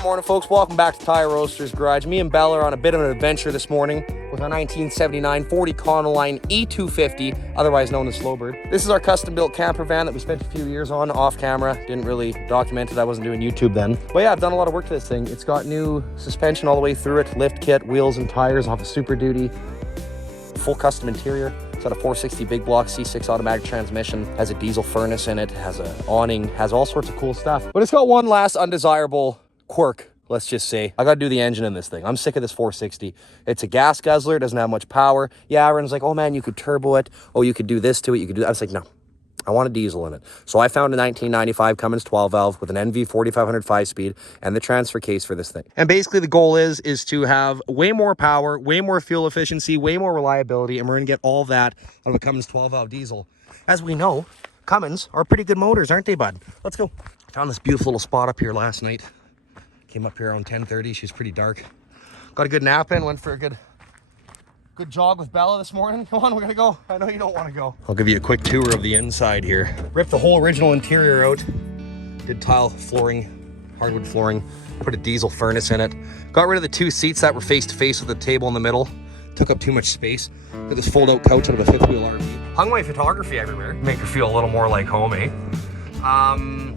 Good morning, folks. Welcome back to Tire Roasters Garage. Me and Bella are on a bit of an adventure this morning with our 1979 Ford Econoline E250, otherwise known as Slowbird. This is our custom-built camper van that we spent a few years on off camera. Didn't really document it. I wasn't doing YouTube then. But yeah, I've done a lot of work to this thing. It's got new suspension all the way through it, lift kit, wheels and tires off a Super Duty, full custom interior. It's got a 460 big block C6 automatic transmission, has a diesel furnace in it, has an awning, has all sorts of cool stuff. But it's got one last undesirable quirk, let's just say. I gotta do the engine in this thing. I'm sick of this 460. It's a gas guzzler, it doesn't have much power. Yeah, everyone's like, oh man, you could turbo it. Oh, you could do this to it, you could do that. I was like, no, I want a diesel in it. So I found a 1995 Cummins 12 valve with an NV 4500 5-speed and the transfer case for this thing. And basically the goal is to have way more power, way more fuel efficiency, way more reliability, and we're gonna get all that out of a Cummins 12 valve diesel. As we know, Cummins are pretty good motors, aren't they, bud? Let's go. Found this beautiful little spot up here last night. Came up here around 10:30. She's pretty dark. Got a good nap in. Went for a good jog with Bella this morning. Come on, we're gonna go. I know you don't want to go. I'll give you a quick tour of the inside here. Ripped the whole original interior out. Did tile flooring, hardwood flooring. Put a diesel furnace in it. Got rid of the two seats that were face to face with the table in the middle. Took up too much space. Got this fold-out couch out of a fifth wheel RV. Hung my photography everywhere. Make her feel a little more like home, eh?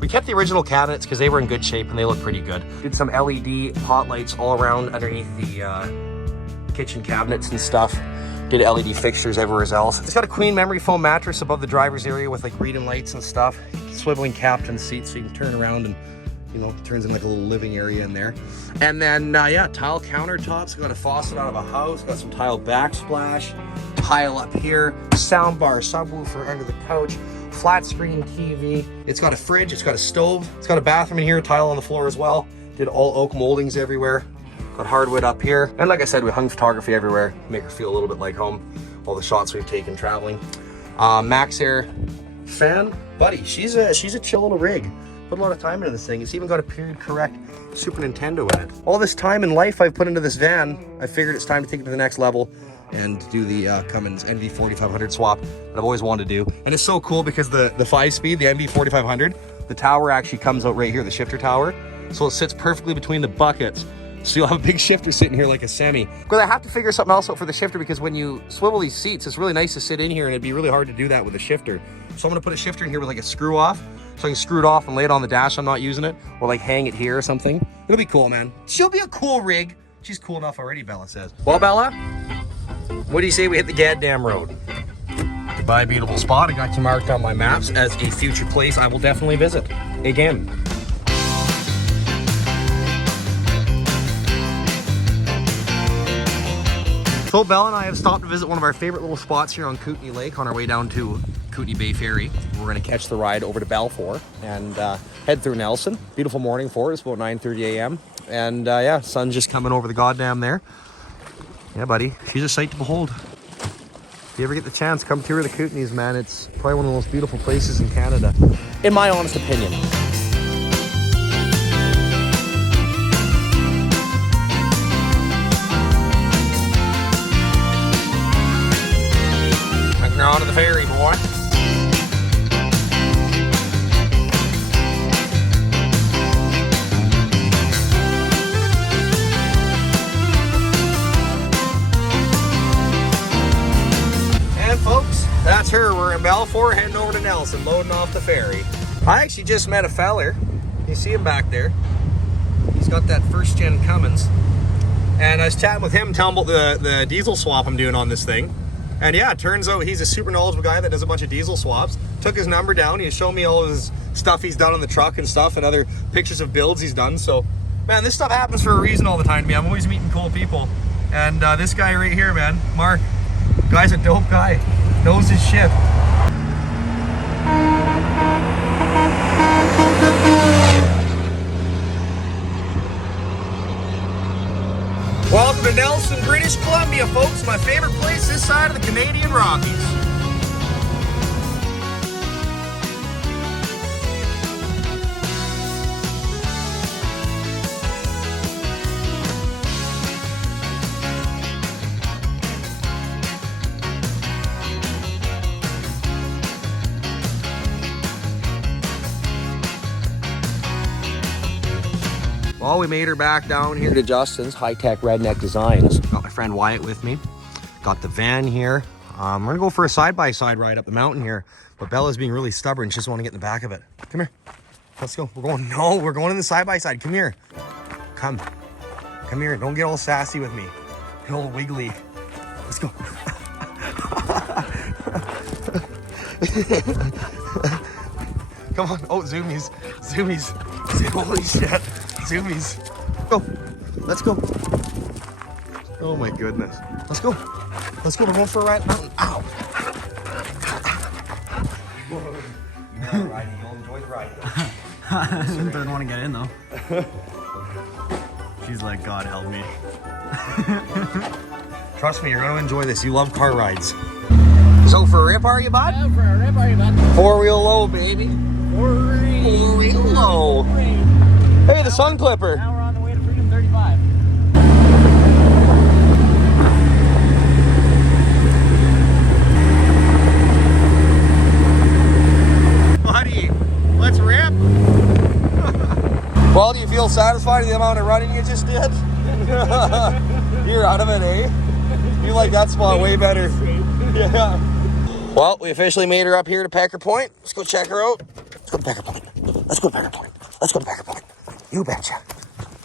We kept the original cabinets because they were in good shape and they look pretty good. Did some LED hot lights all around underneath the kitchen cabinets and stuff. Did LED fixtures everywhere else. It's got a queen memory foam mattress above the driver's area with like reading lights and stuff. Swiveling captain seat so you can turn around and, you know, turns into like a little living area in there. And then, yeah, tile countertops. Got a faucet out of a house. Got some tile backsplash. Tile up here. Sound bar, subwoofer under the couch. Flat screen TV. It's got a fridge, it's got a stove, it's got a bathroom in here, tile on the floor as well. Did all oak moldings everywhere. Got hardwood up here. And like I said, we hung photography everywhere, make her feel a little bit like home. All the shots we've taken traveling. Max Air fan, buddy, she's a chill little rig. Put a lot of time into this thing. It's even got a period correct Super Nintendo in it. All this time in life I've put into this van, I figured it's time to take it to the next level and do the Cummins NV 4500 swap that I've always wanted to do. And it's so cool because the 5-speed, the NV 4500, the tower actually comes out right here, the shifter tower. So it sits perfectly between the buckets. So you'll have a big shifter sitting here like a semi. Because I have to figure something else out for the shifter because when you swivel these seats, it's really nice to sit in here and it'd be really hard to do that with a shifter. So I'm gonna put a shifter in here with like a screw off. So I can screw it off and lay it on the dash. I'm not using it. Or like hang it here or something. It'll be cool, man. She'll be a cool rig. She's cool enough already, Bella says. Well, Bella, what do you say we hit the goddamn road? Goodbye, beautiful spot. I got you marked on my maps as a future place I will definitely visit again. So Bella and I have stopped to visit one of our favorite little spots here on Kootenay Lake on our way down to Kootenay Bay Ferry. We're gonna catch the ride over to Balfour and head through Nelson. Beautiful morning for it. It's about 9:30 a.m. And yeah, sun's just coming over the goddamn there. Yeah, buddy, she's a sight to behold. If you ever get the chance, come tour the Kootenays, man. It's probably one of the most beautiful places in Canada, in my honest opinion. Taking her onto the ferry, boy. Folks, that's her. We're in Balfour heading over to Nelson, loading off the ferry. I actually just met a feller. You see him back there. He's got that first gen Cummins. And I was chatting with him, telling him about the diesel swap I'm doing on this thing. And yeah, it turns out he's a super knowledgeable guy that does a bunch of diesel swaps. Took his number down. He showed me all of his stuff he's done on the truck and stuff and other pictures of builds he's done. So, man, this stuff happens for a reason all the time to me. I'm always meeting cool people. And this guy right here, man, Mark, guy's a dope guy. Knows his shit. Welcome to Nelson, British Columbia, folks. My favorite place this side of the Canadian Rockies. Well, we made her back down here to Justin's High-Tech Redneck Designs. Got my friend Wyatt with me. Got the van here. We're gonna go for a side-by-side ride up the mountain here. But Bella's being really stubborn. She doesn't want to get in the back of it. Come here. Let's go. We're going in the side-by-side. Come here. Come here. Don't get all sassy with me. Get all wiggly. Let's go. Come on. Oh, zoomies. Holy shit. Zoomies. Go. Let's go. Oh my goodness. Let's go. We're going for a ride. Mountain. Ow. You'll enjoy the ride. Doesn't want to get in though. She's like, God help me. Trust me, you're going to enjoy this. You love car rides. So for a rip, are you, bud? Yeah, for a rip, are you, bud? 4-wheel low, baby. 4-wheel low. Hey, the Sun Clipper. Now we're on the way to Freedom 35. Buddy, let's rip. Well, do you feel satisfied with the amount of running you just did? You're out of it, eh? You like that spot way better. Yeah. Well, we officially made her up here to Pecker Point. Let's go check her out. Let's go to Pecker Point. You betcha.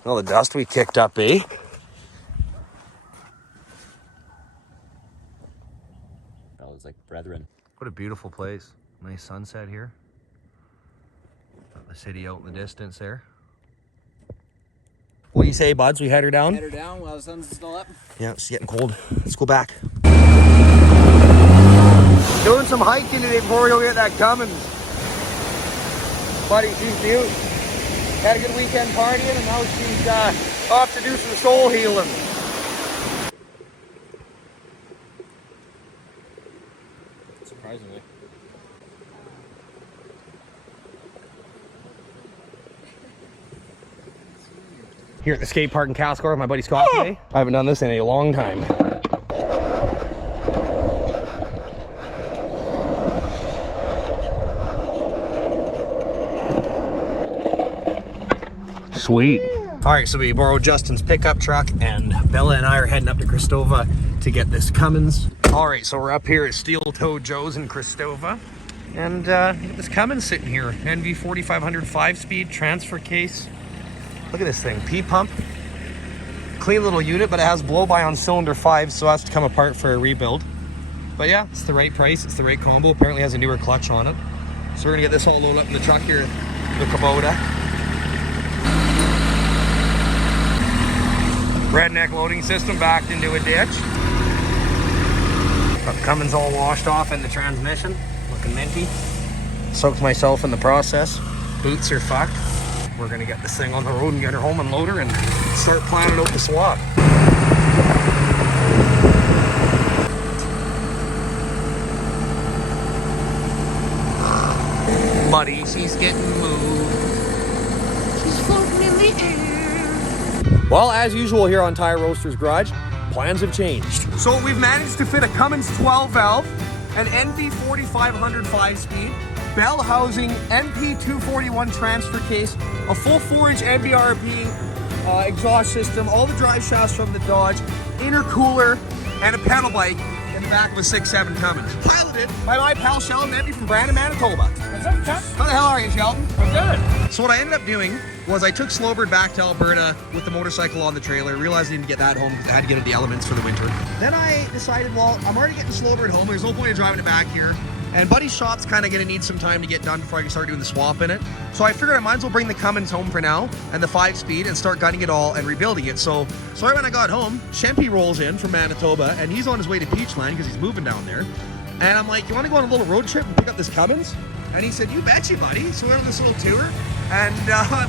All the dust we kicked up, eh? That was like brethren. What a beautiful place. Nice sunset here. Got the city out in the distance there. What do you say, buds? We head her down? Head her down while the sun's still up. Yeah, it's getting cold. Let's go back. Doing some hiking today before we go get that Cummins. Buddy, she's cute. Had a good weekend partying, and now she's off to do some soul healing. Surprisingly. Here at the skate park in Cascore with my buddy Scott today. I haven't done this in a long time. Sweet. All right, so we borrowed Justin's pickup truck, and Bella and I are heading up to Cristova to get this Cummins. All right, so we're up here at Steel Toe Joe's in Cristova, and this Cummins sitting here. NV 4500 5-speed transfer case. Look at this thing, P-pump. Clean little unit, but it has blow-by on cylinder 5, so it has to come apart for a rebuild. But yeah, it's the right price, it's the right combo. Apparently has a newer clutch on it. So we're gonna get this all loaded up in the truck here, the Kubota. Redneck loading system backed into a ditch. Got the Cummins all washed off in the transmission, looking minty. Soaked myself in the process. Boots are fucked. We're gonna get this thing on the road and get her home and load her and start planning out the swap. Buddy, she's getting moved. She's floating in the air. Well, as usual here on Tire Roasters Garage, plans have changed. So we've managed to fit a Cummins 12 valve, an NV 4500 5-speed, bell housing, NP 241 transfer case, a full 4-inch NVRB exhaust system, all the drive shafts from the Dodge, intercooler, and a pedal bike in the back of a 6.7 Cummins. Piloted by my pal Sheldon Envy from Brandon, Manitoba. What's up, Chuck? How the hell are you, Sheldon? I'm good. So what I ended up doing was I took Slowbird back to Alberta with the motorcycle on the trailer. Realized I needed to get that home because I had to get it the elements for the winter. Then I decided, well, I'm already getting Slowbird home. There's no point in driving it back here. And Buddy's shop's kind of going to need some time to get done before I can start doing the swap in it. So I figured I might as well bring the Cummins home for now and the 5-speed and start gutting it all and rebuilding it. So right when I got home, Shempy rolls in from Manitoba and he's on his way to Peachland because he's moving down there. And I'm like, you want to go on a little road trip and pick up this Cummins? And he said, you betcha, buddy. So we went on this little tour. And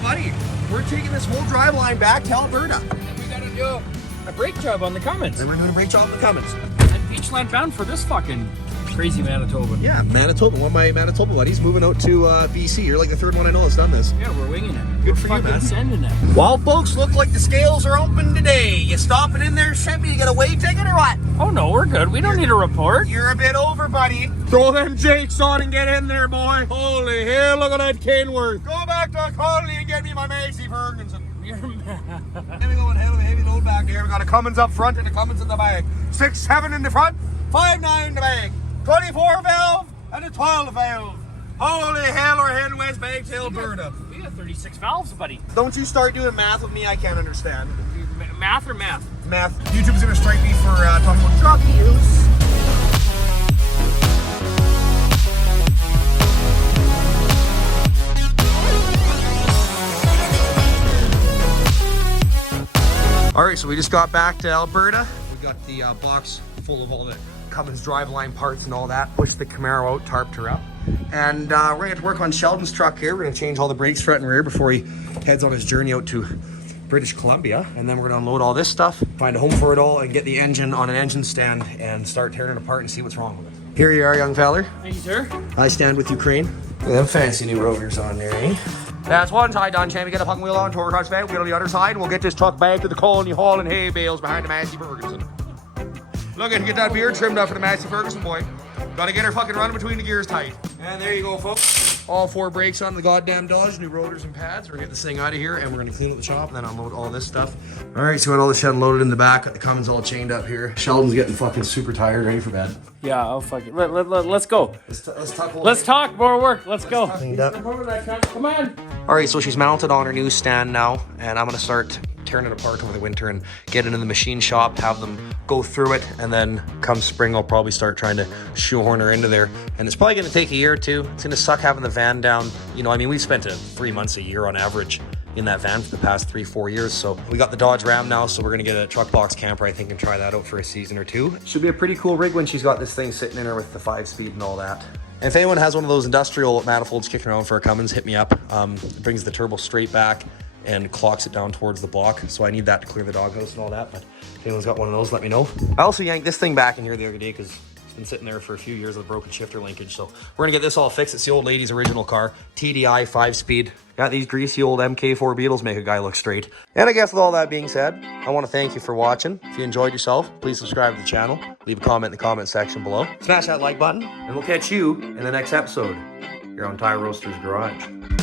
buddy, we're taking this whole drive line back to Alberta. And we gotta do a brake job on the Cummins. Then we're doing a brake job on the Cummins. And Beachland bound for this fucking crazy Manitoba. Yeah, Manitoba. One of my Manitoba buddies moving out to BC. You're like the third one I know that's done this. Yeah, we're winging it. Good We're for you, fucking man. sending it. Well, folks, look like the scales are open today. You stopping in there, Shempy? You got a weigh ticket or what? Oh no, we're good. We don't need a report. You're a bit over, buddy. Throw them jakes on and get in there, boy. Holy hell, look at that Kenworth. Go back to Connolly and get me my Macy Ferguson. You're mad. Here we go, and hell of a heavy load back there. We got a Cummins up front and a Cummins in the back. 6.7 in the front, 5.9 in the back. 24 valve and a 12 valve. Holy hell, we're heading west back to Alberta. We got 36 valves, buddy. Don't you start doing math with me, I can't understand. Math or math? Math. YouTube's gonna strike me for talking about truck use. All right, so we just got back to Alberta. We got the box full of all the Cummins driveline parts and all that. Pushed the Camaro out, tarped her up. And we're gonna get to work on Sheldon's truck here. We're gonna change all the brakes, front and rear, before he heads on his journey out to British Columbia. And then we're gonna unload all this stuff, find a home for it all, and get the engine on an engine stand and start tearing it apart and see what's wrong with it. Here you are, young feller. Thank you, sir. I stand with Ukraine. Look at them fancy new rotors on there, eh? That's one side done, champ. We get a fucking wheel on, torque clutch back. We'll get on the other side, and we'll get this truck back to the Colony Hall and hay bales behind the Massey Ferguson. Look at get that beard trimmed up for the Massey Ferguson boy. Gotta get her fucking running between the gears tight. And there you go, folks. All 4 brakes on the goddamn Dodge, new rotors and pads. We're gonna get this thing out of here, and we're gonna clean up the shop and then unload all this stuff. All right, so we got all the shit unloaded in the back. Got the Cummins all chained up here. Sheldon's getting fucking super tired, ready for bed. Yeah, oh fuck it. Let's go. Let's Talk more work. Let's go. Cleaned up. Come on. All right, so she's mounted on her new stand now, and I'm gonna start tearing it apart over the winter and get it in the machine shop, have them go through it, and then come spring I'll probably start trying to shoehorn her into there. And it's probably gonna take a year or two. It's gonna suck having the van down. You know, I mean, we've spent 3 months a year on average in that van for the past 3-4 years. So we got the Dodge Ram now, so we're gonna get a truck box camper, I think, and try that out for a season or two. Should be a pretty cool rig when she's got this thing sitting in her with the 5-speed and all that. And if anyone has one of those industrial manifolds kicking around for a Cummins, hit me up. It brings the turbo straight back and clocks it down towards the block. So I need that to clear the doghouse and all that. But if anyone's got one of those, let me know. I also yanked this thing back in here the other day because it's been sitting there for a few years with broken shifter linkage. So we're gonna get this all fixed. It's the old lady's original car, TDI 5-speed. Got these greasy old MK4 Beetles make a guy look straight. And I guess with all that being said, I want to thank you for watching. If you enjoyed yourself, please subscribe to the channel. Leave a comment in the comment section below. Smash that like button, and we'll catch you in the next episode here on Tire Roasters Garage.